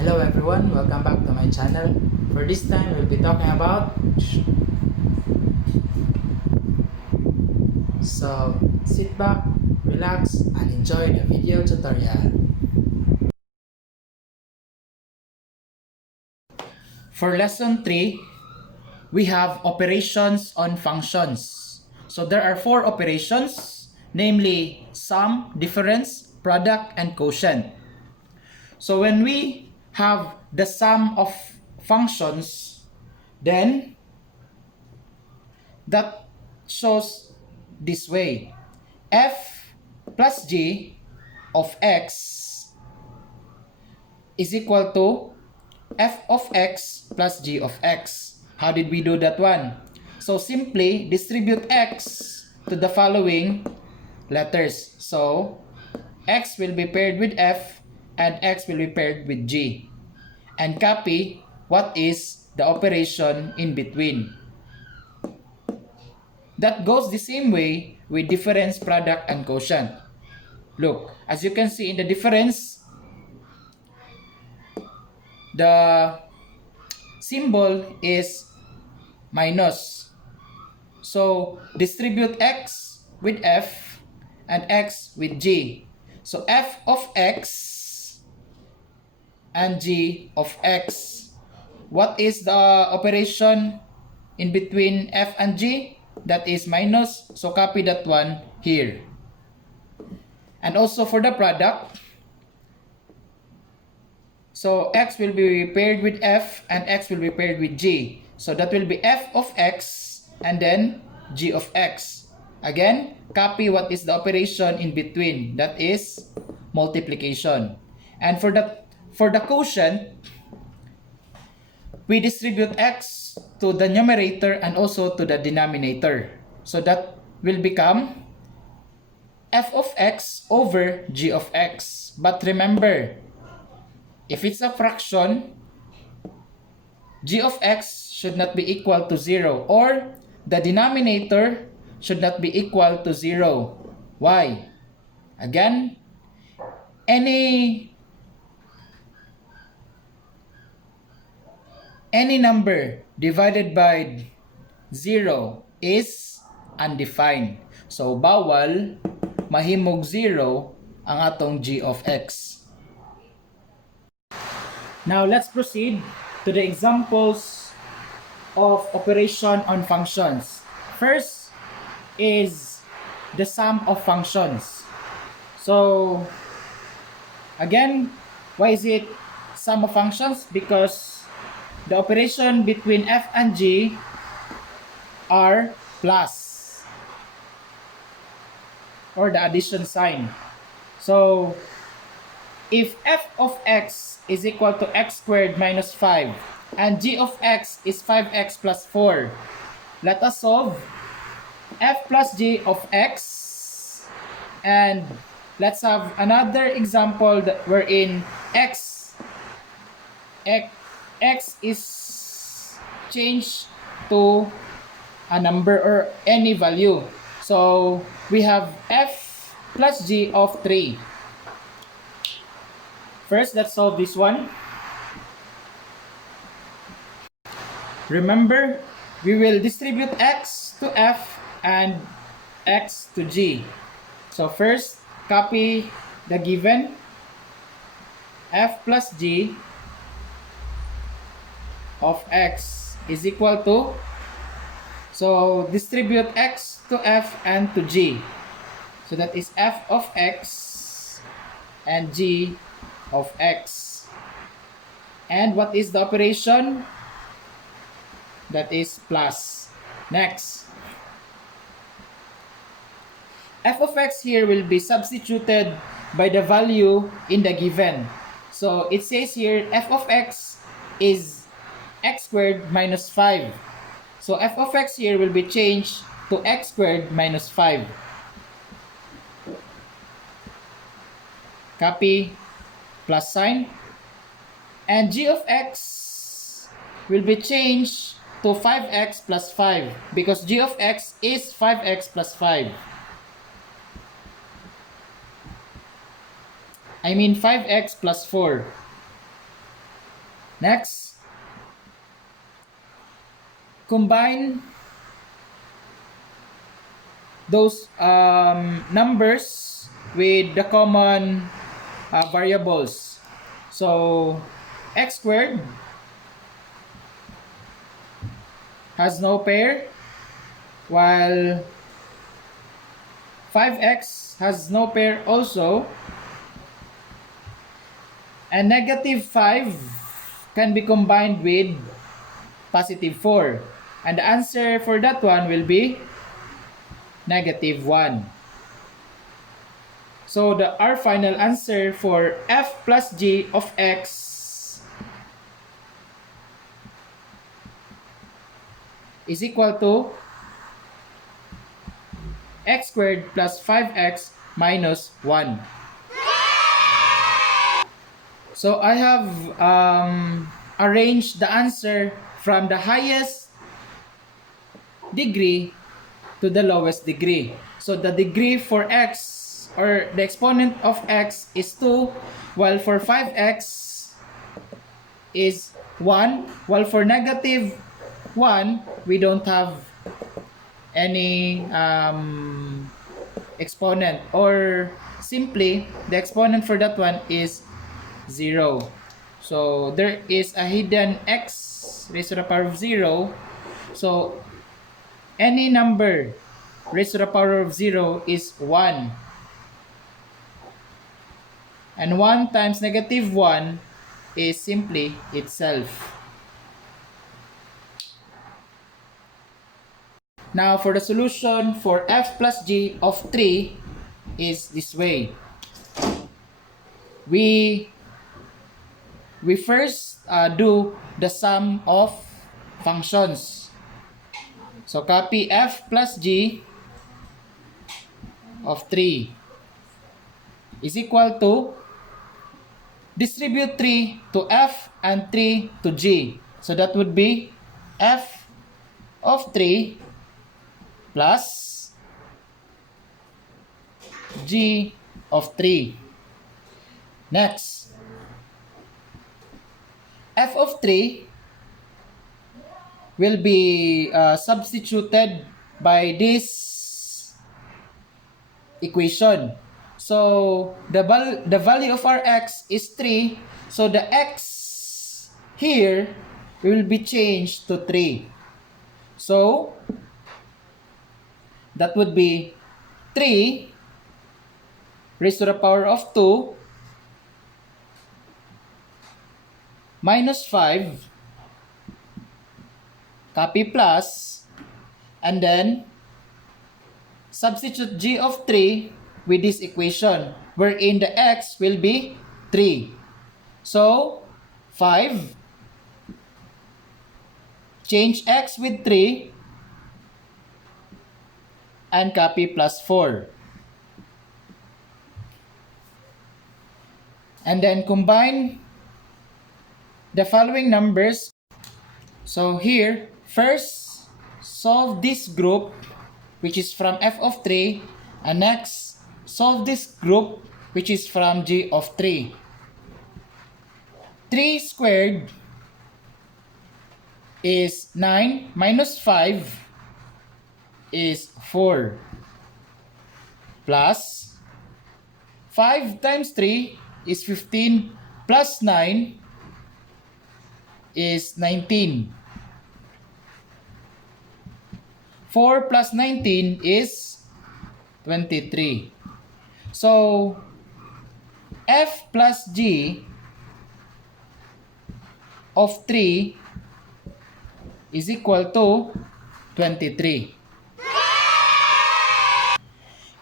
Hello everyone, welcome back to my channel. For this time, we'll be talking about so sit back, relax, and enjoy the video tutorial. For lesson 3, we have operations on functions. So there are 4 operations, namely sum, difference, product, and quotient. So when we have the sum of functions, then that shows this way: f plus g of x is equal to f of x plus g of x. How did we do that one? So simply distribute x to the following letters. So x will be paired with f and x will be paired with g. And copy what is the operation in between. That goes the same way with difference, product, and quotient. Look, as you can see in the difference, the symbol is minus. So distribute x with f and x with g. So f of x and g of x. What is the operation in between f and g? That is minus. So copy that one here. And also for the product, so x will be paired with f and x will be paired with g. So that will be f of x and then g of x. Again, copy what is the operation in between. That is multiplication. And for the quotient, we distribute x to the numerator and also to the denominator. So that will become f of x over g of x. But remember, if it's a fraction, g of x should not be equal to 0, or the denominator should not be equal to 0. Why? Again, any number divided by 0 is undefined. So bawal mahimog 0 ang atong g of x. Now let's proceed to the examples of operation on functions. First is the sum of functions. So again, why is it sum of functions? Because the operation between f and g are plus, or the addition sign. So if f of x is equal to x squared minus 5 and g of x is 5x plus 4, let us solve f plus g of x. And let's have another example that wherein x is changed to a number or any value. So we have f plus g of 3. First, let's solve this one. Remember, we will distribute x to f and x to g. So first, copy the given f plus g of x is equal to, so distribute x to f and to g. So that is f of x and g of x. And what is the operation? That is plus. Next, f of x here will be substituted by the value in the given. So it says here f of x is x squared minus 5. So f of x here will be changed to x squared minus 5. Copy plus sign. And g of x will be changed to 5x plus 5 because g of x is 5x plus 5. I mean 5x plus 4. Next, combine those numbers with the common variables. So x squared has no pair, while 5x has no pair also, and negative 5 can be combined with positive 4, and the answer for that one will be negative 1. So our final answer for f plus g of x is equal to x squared plus 5x minus 1. So I have arranged the answer from the highest degree to the lowest degree. So the degree for x, or the exponent of x, is 2, while for 5x is 1, while for negative 1 we don't have any exponent, or simply the exponent for that one is 0. So there is a hidden x raised to the power of 0. So any number raised to the power of 0 is 1. And 1 times negative 1 is simply itself. Now for the solution for f plus g of 3 is this way. We first do the sum of functions. So copy f plus g of 3 is equal to, distribute 3 to f and 3 to g. So that would be f of 3 plus g of 3. Next, f of 3 will be substituted by this equation. So the value of our x is 3. So the x here will be changed to 3. So that would be 3 raised to the power of 2 minus 5, copy plus, and then substitute g of 3 with this equation, wherein the x will be 3. So 5, change x with 3, and copy plus 4. And then combine the following numbers. So here, first solve this group, which is from f of 3, and next solve this group, which is from g of 3. 3 squared is 9 minus 5 is 4, plus 5 times 3 is 15, plus 9 is 19. 4 plus 19 is 23. So f plus g of 3 is equal to 23.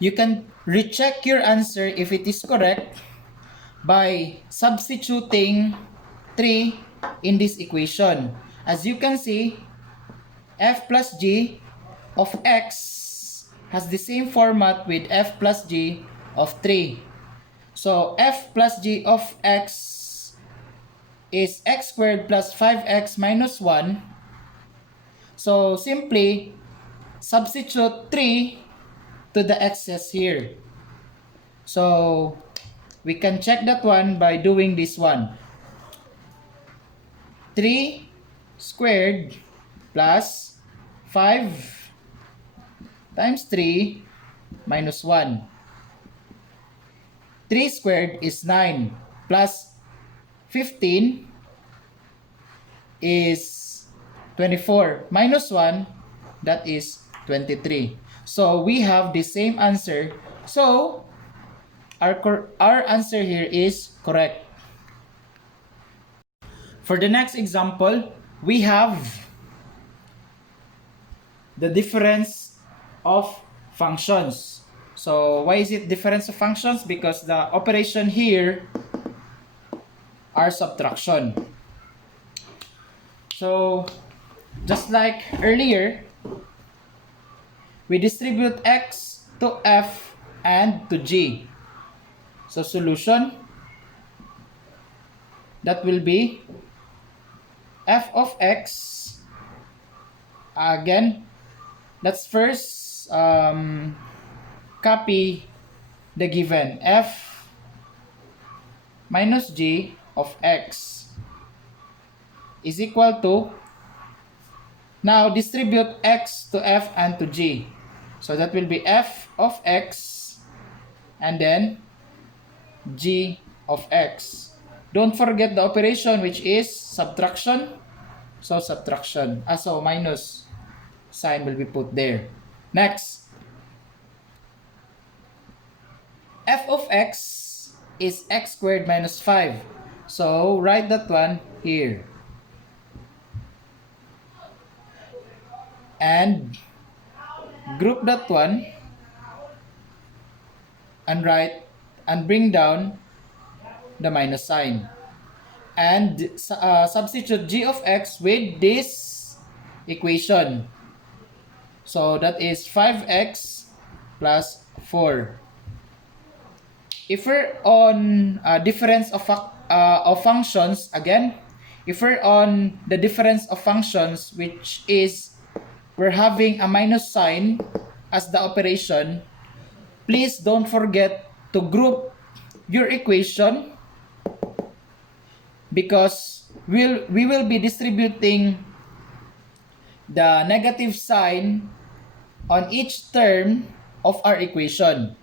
You can recheck your answer if it is correct by substituting 3 in this equation. As you can see, f plus g of x has the same format with f plus g of 3. So f plus g of x is x squared plus 5x minus 1. So simply substitute 3 to the x's here. So we can check that one by doing this one. 3 squared plus 5 times 3 minus 1. 3 squared is 9 plus 15 is 24 minus 1, that is 23. So we have the same answer. So our answer here is correct. For the next example, we have the difference of functions. So why is it difference of functions? Because the operation here are subtraction. So just like earlier, we distribute x to f and to g. So solution, that will be f of x. Again, let's first copy the given f minus g of x is equal to, now distribute x to f and to g. So that will be f of x and then g of x. Don't forget the operation, which is subtraction. So subtraction, so minus sign will be put there. Next, f of x is x squared minus 5. So write that one here. And group that one and write and bring down the minus sign. And substitute g of x with this equation. So that is 5x plus 4. If we're on difference of functions, again, if we're on the difference of functions, which is we're having a minus sign as the operation, please don't forget to group your equation, because we will be distributing the negative sign on each term of our equation.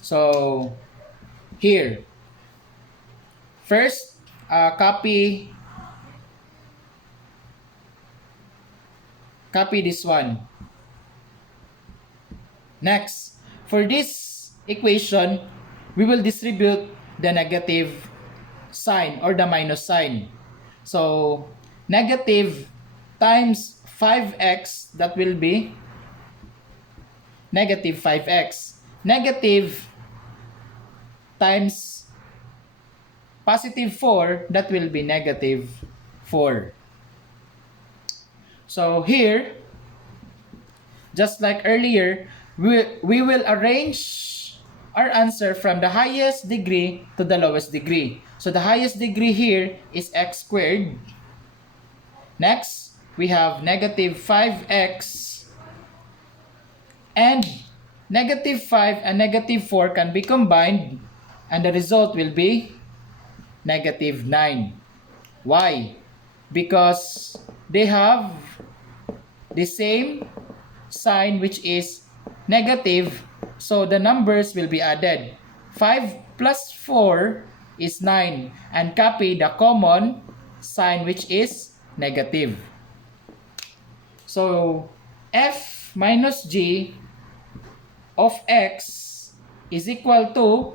So here, first copy this one. Next, for this equation, we will distribute the negative sign or the minus sign. So negative times 5x, that will be negative 5x. Negative times positive 4, that will be negative 4. So here, just like earlier, we will arrange our answer from the highest degree to the lowest degree. So the highest degree here is x squared. Next, we have negative 5x. And negative 5 and negative 4 can be combined, and the result will be negative 9. Why? Because they have the same sign, which is negative, so the numbers will be added. 5 plus 4 is 9, and copy the common sign, which is negative. So f minus g of x is equal to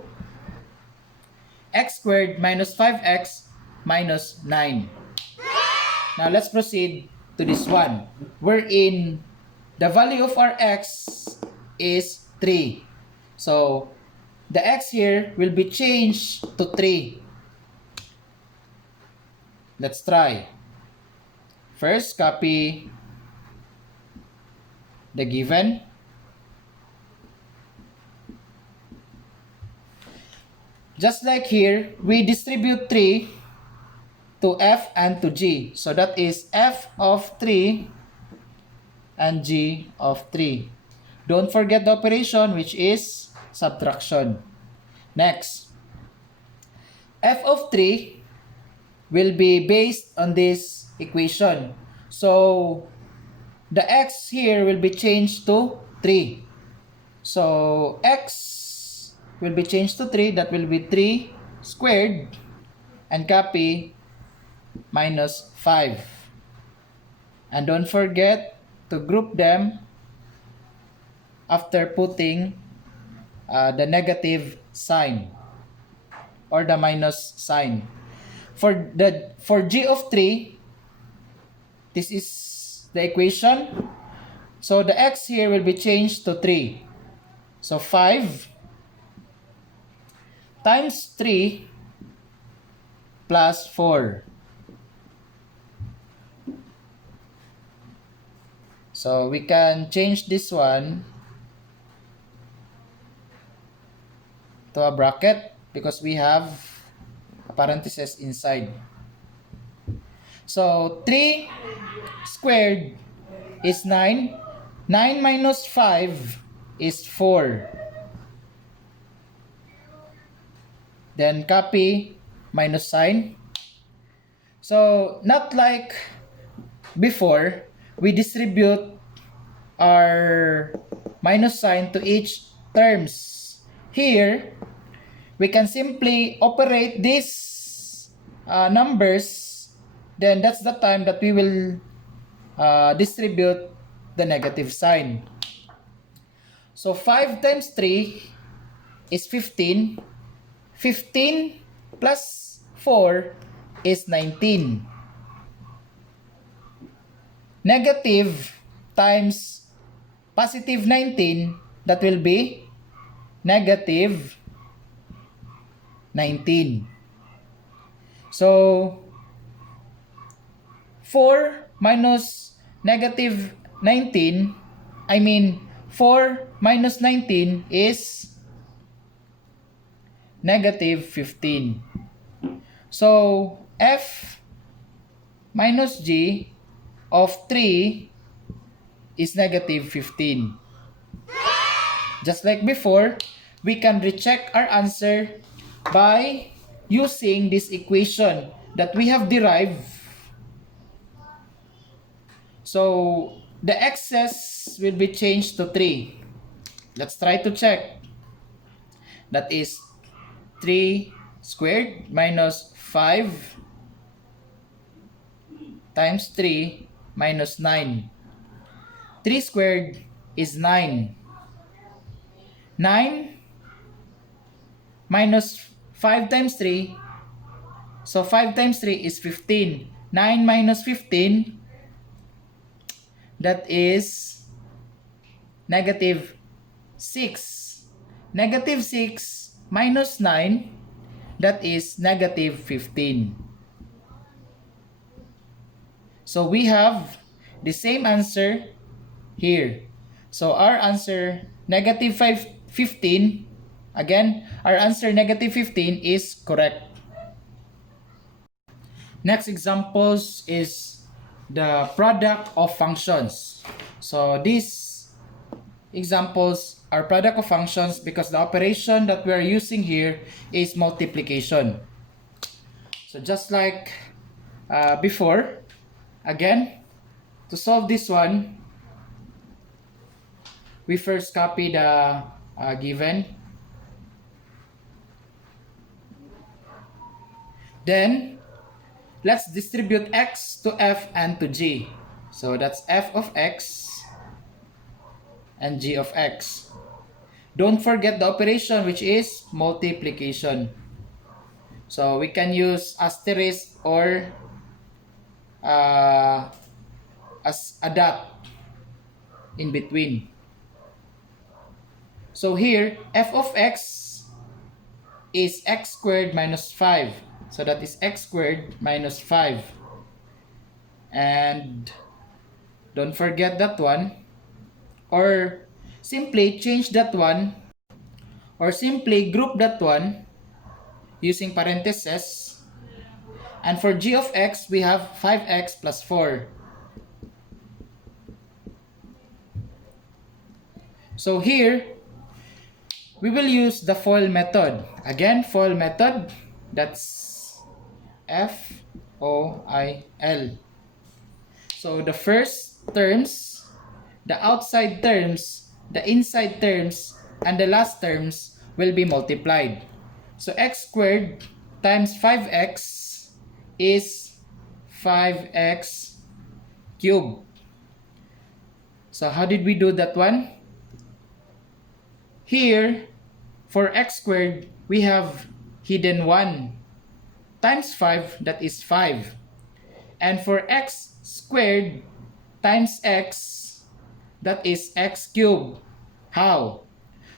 x squared minus 5x minus 9. Now let's proceed to this one, wherein the value of our x is 3. So the x here will be changed to 3. Let's try. First, copy the given. Just like here, we distribute 3 to f and to g. So that is f of 3 and g of 3. Don't forget the operation, which is subtraction. Next, f of 3 will be based on this equation. So the x here will be changed to 3. So x will be changed to 3. That will be 3 squared, and copy minus 5. And don't forget to group them after putting the negative sign or the minus sign. For g of 3, this is the equation. So the x here will be changed to 3. So 5 times 3 plus 4. So we can change this one to a bracket because we have a parenthesis inside. So 3 squared is 9. 9 minus 5 is 4. Then copy minus sign. So not like before, we distribute our minus sign to each terms. Here, we can simply operate these numbers. Then that's the time that we will distribute the negative sign. So 5 times 3 is 15. 15 plus 4 is 19. Negative times positive 19, that will be negative 19. So 4 minus negative 19, 4 minus 19 is negative 15. So f minus g of 3 is negative 15. Just like before, we can recheck our answer by using this equation that we have derived. So the excess will be changed to 3. Let's try to check. That is 3 squared minus 5 times 3 minus 9. 3 squared is 9. 9 minus 5 times 3. So 5 times 3 is 15. 9 minus 15, that is negative 6. Negative 6 minus 9, that is negative 15. So we have the same answer here. So our answer, negative 15, again, our answer negative 15 is correct. Next examples is the product of functions. So these examples are product of functions because the operation that we are using here is multiplication. So just like before, again, to solve this one, we first copy the given. Then, let's distribute x to f and to g. So that's f of x and g of x. Don't forget the operation, which is multiplication. So we can use asterisk or as a dot in between. So here, f of x is x squared minus 5. So that is x squared minus 5. And don't forget that one. Or simply change that one. Or simply group that one using parentheses. And for g of x, we have 5x plus 4. So here, we will use the FOIL method. Again, FOIL method, that's FOIL. So the first terms, the outside terms, the inside terms, and the last terms will be multiplied. So x squared times 5x is 5x cubed. So how did we do that one? Here, for x squared, we have hidden 1 times 5, that is 5. And for x squared times x, that is x cubed. How?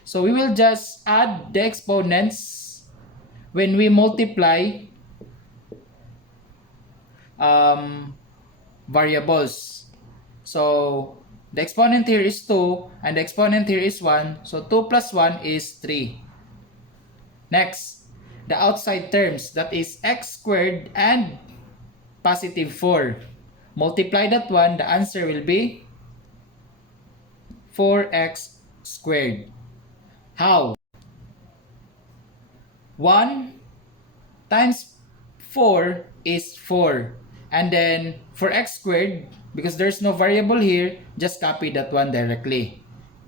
So we will just add the exponents when we multiply variables. So the exponent here is 2 and the exponent here is 1. So 2 plus 1 is 3. Next, the outside terms, that is x squared and positive 4. Multiply that one, the answer will be 4x squared. How? 1 times 4 is 4. And then for x squared, because there's no variable here, just copy that one directly.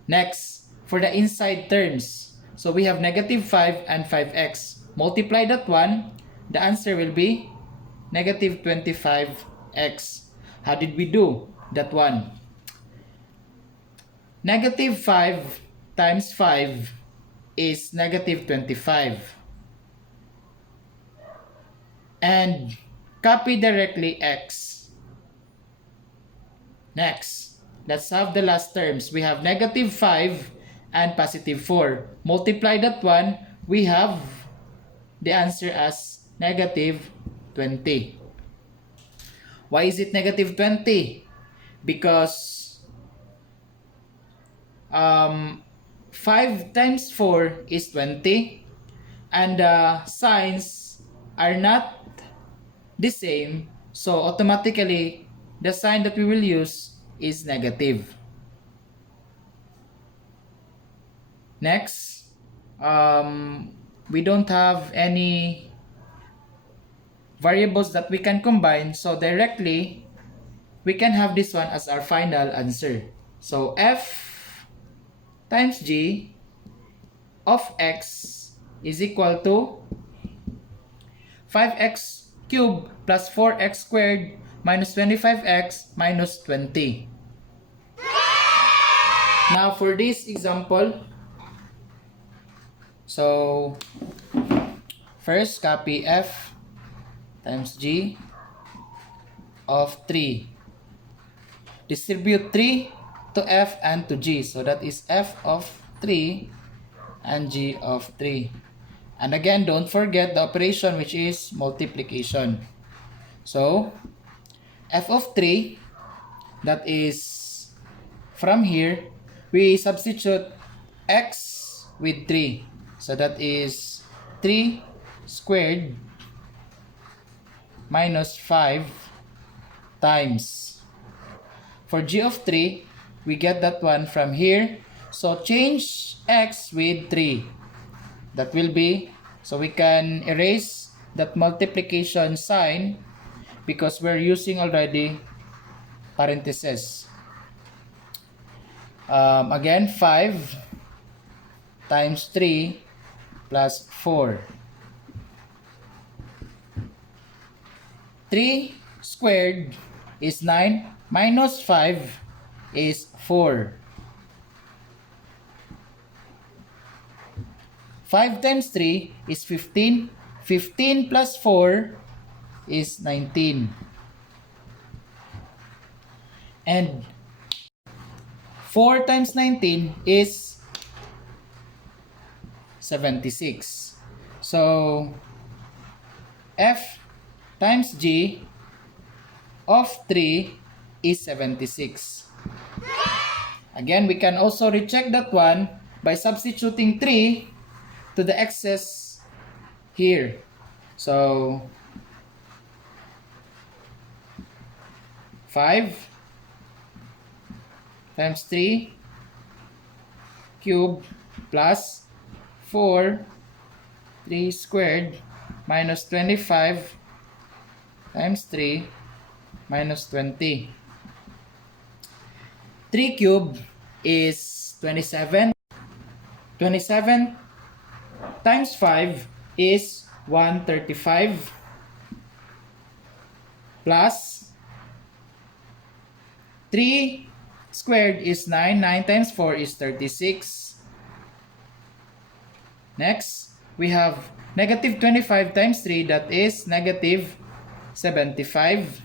Next, for the inside terms, so we have negative 5 and 5x. Multiply that one, the answer will be negative 25x. How did we do that one? Negative 5 times 5 is negative 25. And copy directly x. Next, let's have the last terms. We have negative 5 and positive 4. Multiply that one, we have the answer as negative 20. Why is it negative 20? Because 5 times 4 is 20 and the signs are not the same, so automatically the sign that we will use is negative. Next, we don't have any variables that we can combine, so directly we can have this one as our final answer. So f times g of x is equal to 5x cubed plus 4x squared minus 25x minus 20. Now for this example, so first copy f times g of 3. Distribute 3 to f and to g. So that is f of 3 and g of 3. And again, don't forget the operation, which is multiplication. So f of 3, that is from here, we substitute x with 3. So that is 3 squared minus 5 times. For g of 3, we get that one from here. So change x with 3. That will be, so we can erase that multiplication sign because we're using already parentheses. Again, 5 times 3 plus 4. 3 squared is 9 minus 5 is 4. 5 times 3 is 15. 15 plus 4 is 19. And 4 times 19 is 76. So f times g of 3 is 76. Again, we can also recheck that one by substituting 3 to the excess here. So 5 times 3 cube plus 4 3 squared minus 25 times 3 minus 20. 3 cubed is 27. 27 times 5 is 135 plus 3 squared is 9. 9 times 4 is 36. Next, we have negative 25 times 3, that is negative 75.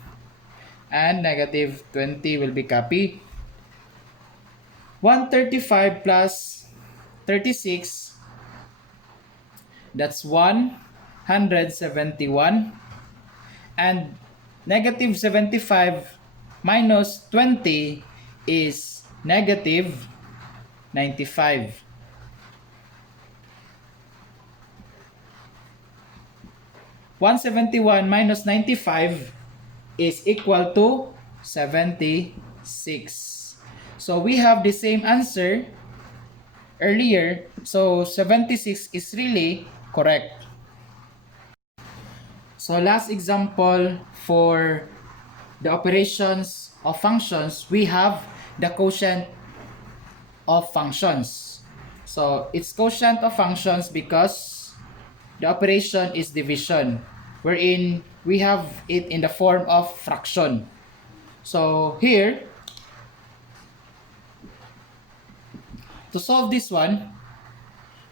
And negative 20 will be copied. 135 plus 36, that's 171. And negative 75 minus 20 is negative 95. 171 minus 95 is equal to 76. So we have the same answer earlier. So 76 is really correct. So last example for the operations of functions, we have the quotient of functions. So it's quotient of functions because the operation is division, wherein we have it in the form of fraction. So here, to solve this one,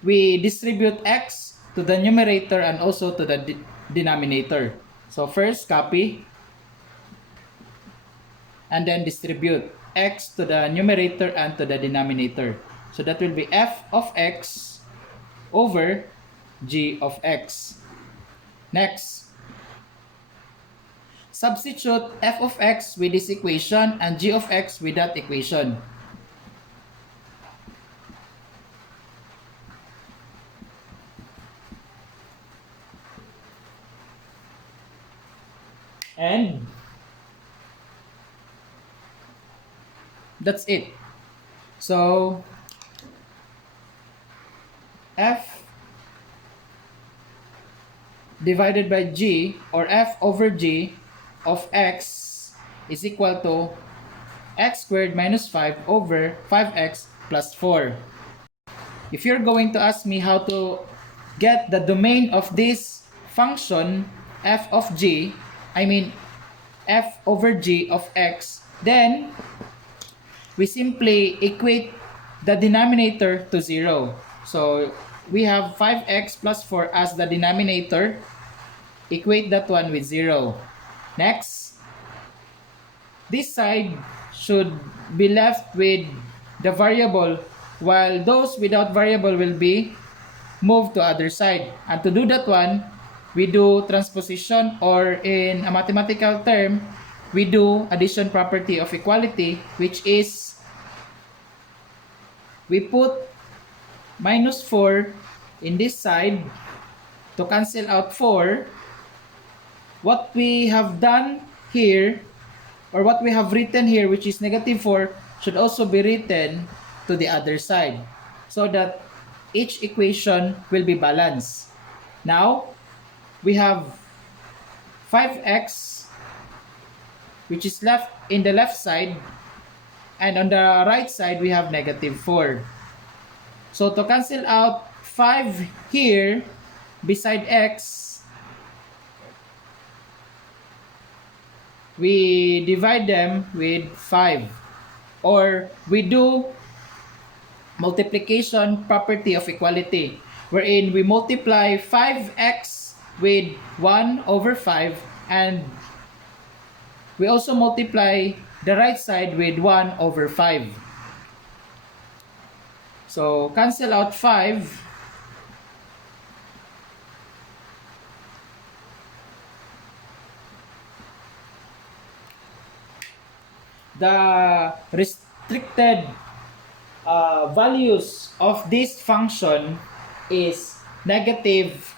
we distribute x to the numerator and also to the denominator. So first, copy, and then distribute x to the numerator and to the denominator. So that will be f of x over g of x. Next, substitute f of x with this equation and g of x with that equation. And that's it. So f divided by g, or f over g of x, is equal to x squared minus 5 over 5x plus 4. If you're going to ask me how to get the domain of this function f of g, I mean f over g of x, then we simply equate the denominator to 0. So we have 5x plus 4 as the denominator. Equate that one with 0. Next, this side should be left with the variable, while those without variable will be moved to other side. And to do that one, we do transposition, or in a mathematical term, we do addition property of equality, which is we put minus 4 in this side to cancel out 4. What we have done here, or what we have written here, which is negative 4, should also be written to the other side, so that each equation will be balanced. Now, we have 5x, which is left in the left side, and on the right side, we have negative 4. So to cancel out 5 here beside x, we divide them with 5, or we do multiplication property of equality, wherein we multiply 5x with 1 over 5, and we also multiply the right side with 1 over 5. So cancel out 5. The restricted values of this function is negative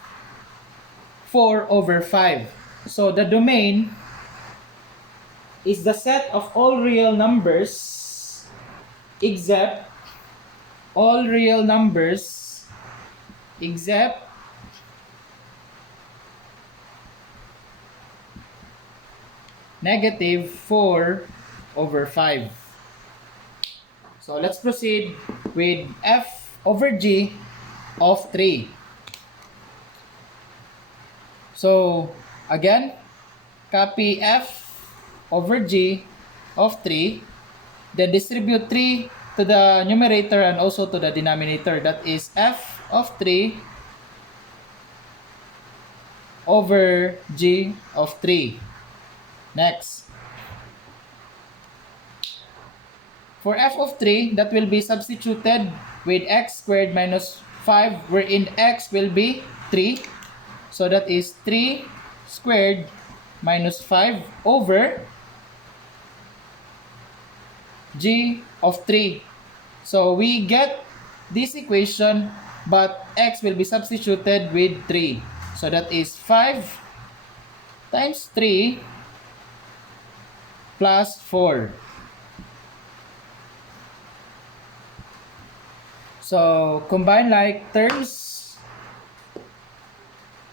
4 over 5. So the domain is the set of all real numbers except all real numbers except negative 4 over 5. So let's proceed with f over g of 3. So again, copy f over g of 3, then distribute 3 to the numerator and also to the denominator. That is f of 3 over g of 3. Next, for f of 3, that will be substituted with x squared minus 5, wherein x will be 3. So that is 3 squared minus 5 over g of 3. So we get this equation, but x will be substituted with 3. So that is 5 times 3 plus 4. So combine like terms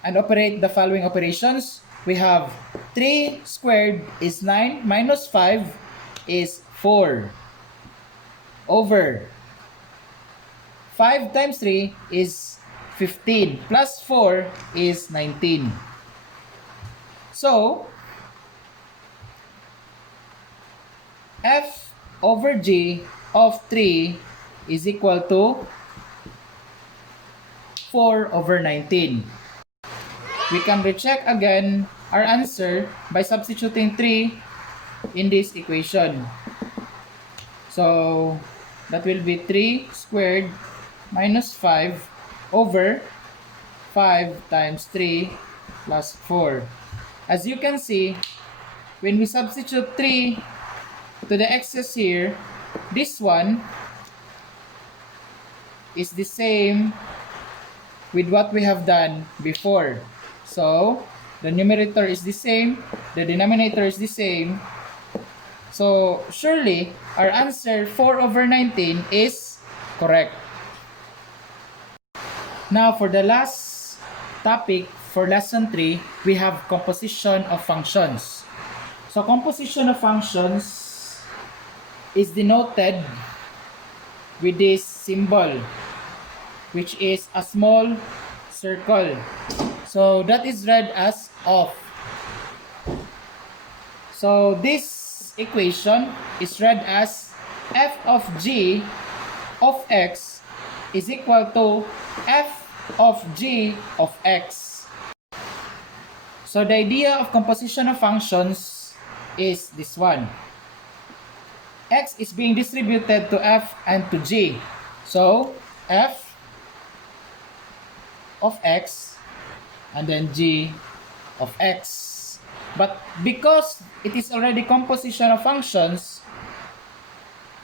and operate the following operations. We have 3 squared is 9 minus 5 is 4 over 5 times 3 is 15 plus 4 is 19. So f over g of 3 is equal to 4 over 19. We can recheck again our answer by substituting 3 in this equation. So that will be 3 squared minus 5 over 5 times 3 plus 4. As you can see, when we substitute 3 to the x's here, this one is the same with what we have done before. So the numerator is the same, the denominator is the same. So surely our answer 4 over 19 is correct. Now for the last topic for lesson 3, we have composition of functions. So composition of functions is denoted with this symbol, which is a small circle. So that is read as of. So this equation is read as f of g of x is equal to f of g of x. So the idea of composition of functions is this one. X is being distributed to f and to g. So f of x and then g of x. But because it is already composition of functions,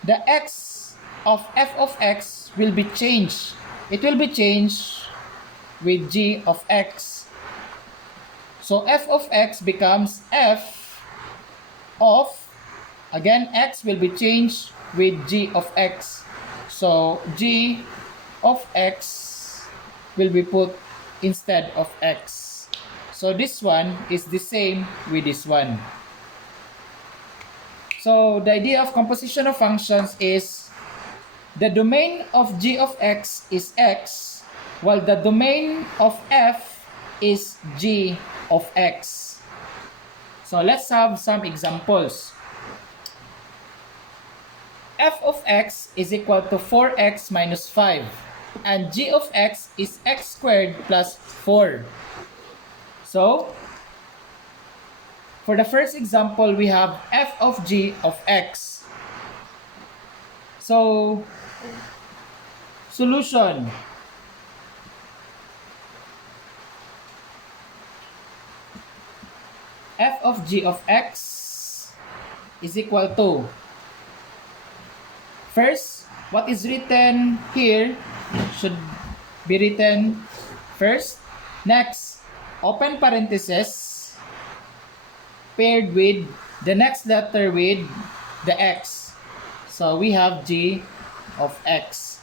the x of f of x will be changed. It will be changed with g of x. So f of x becomes f of, again, x will be changed with g of x. So g of x will be put instead of x. So this one is the same with this one. So the idea of composition of functions is the domain of g of x is x, while the domain of f is g of x. So let's have some examples. F of x is equal to 4x minus 5, and g of x is x squared plus 4. So for the first example, we have f of g of x. So solution. F of g of x is equal to, first, what is written here should be written first. Next, open parenthesis paired with the next letter with the x. So we have g of x.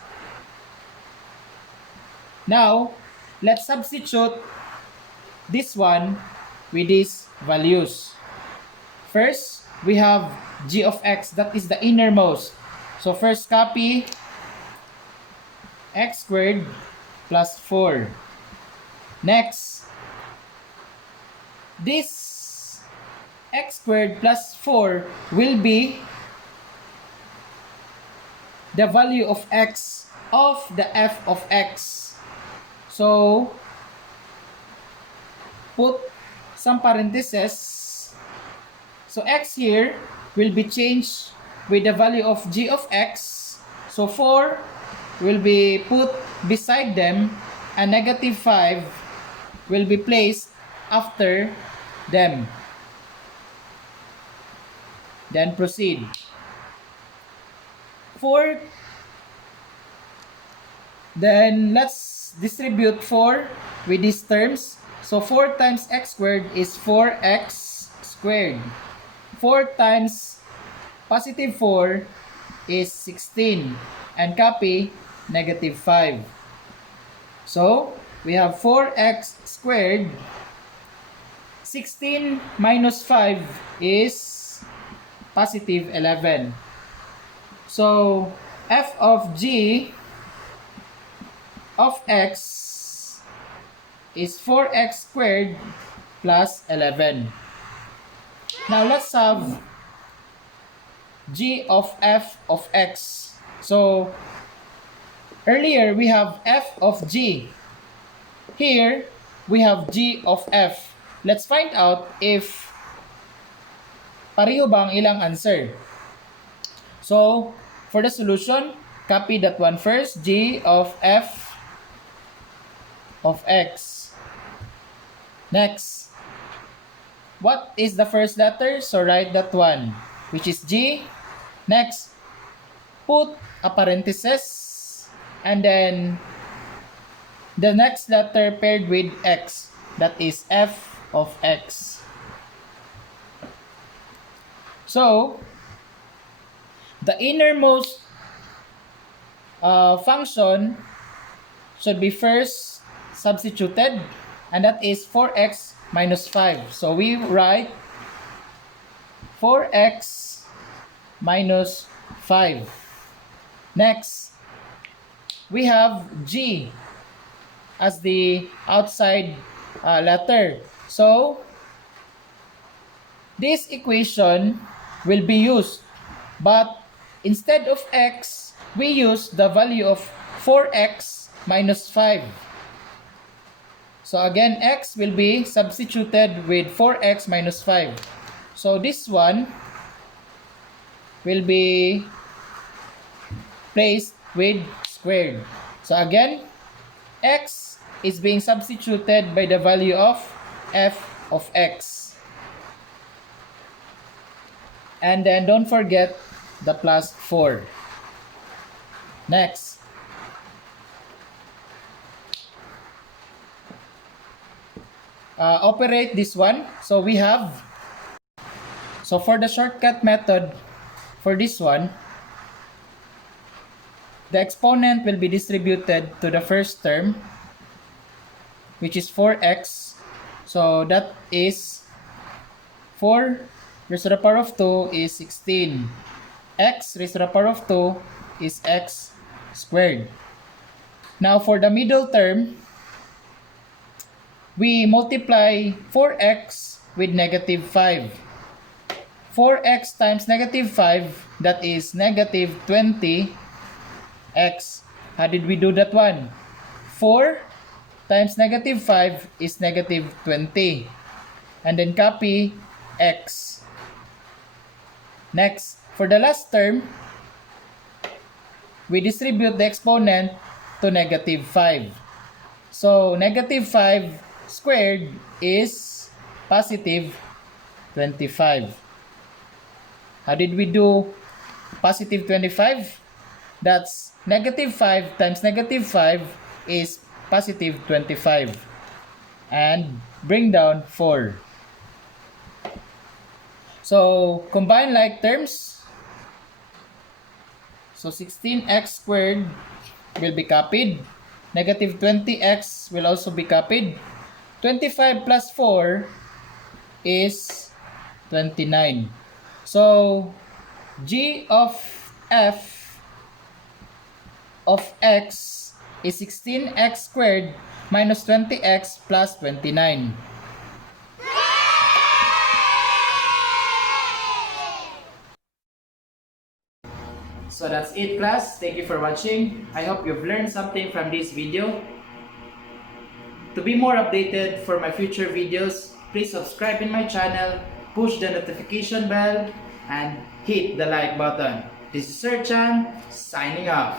Now, let's substitute this one with these values. First, we have g of x, that is the innermost. So first copy x squared plus 4. Next, this x squared plus 4 will be the value of x of the f of x. So, put some parentheses. So, x here will be changed with the value of g of x. So, 4 will be put beside them and negative 5 will be placed after them. Then proceed. 4. Then let's distribute 4 with these terms. So 4 times x squared is 4x squared. 4 times positive 4 is 16. And copy negative 5. So we have 4x squared. 16 minus 5 is positive 11. So f of g of x is 4x squared plus 11. Now let's have g of f of x. So earlier we have f of g. Here we have g of f. Let's find out if pareho ba ang ilang answer. So for the solution, copy that one first, g of f of x. Next, what is the first letter? So write that one, which is g. Next, put a parenthesis and then the next letter paired with x, that is f of x. So the innermost function should be first substituted, and that is 4x minus 5. So we write 4x minus 5. Next, we have g as the outside letter. So this equation will be used, but instead of x, we use the value of 4x minus 5. So again, x will be substituted with 4x minus 5. So this one will be placed with squared. So again, x is being substituted by the value of f of x. And then don't forget the plus 4. Next, operate this one. So we have, so for the shortcut method for this one, the exponent will be distributed to the first term, which is 4x. So that is 4 raised to the power of 2 is 16. X raised to the power of 2 is x squared. Now for the middle term, we multiply 4x with negative 5. 4x times negative 5, that is negative 20x. How did we do that one? 4 times negative 5 is negative 20. And then copy x. Next, for the last term, we distribute the exponent to negative 5. So negative 5 squared is positive 25. How did we do positive 25? That's negative 5 times negative 5 is positive 25. And bring down 4. So combine like terms. So 16x squared will be copied. Negative 20x will also be copied. 25 plus 4 is 29. So, g of f of x is 16x squared minus 20x plus 29. So that's it, class. Thank you for watching. I hope you've learned something from this video. To be more updated for my future videos, please subscribe in my channel, push the notification bell, and hit the like button. This is Sir Chan, signing off.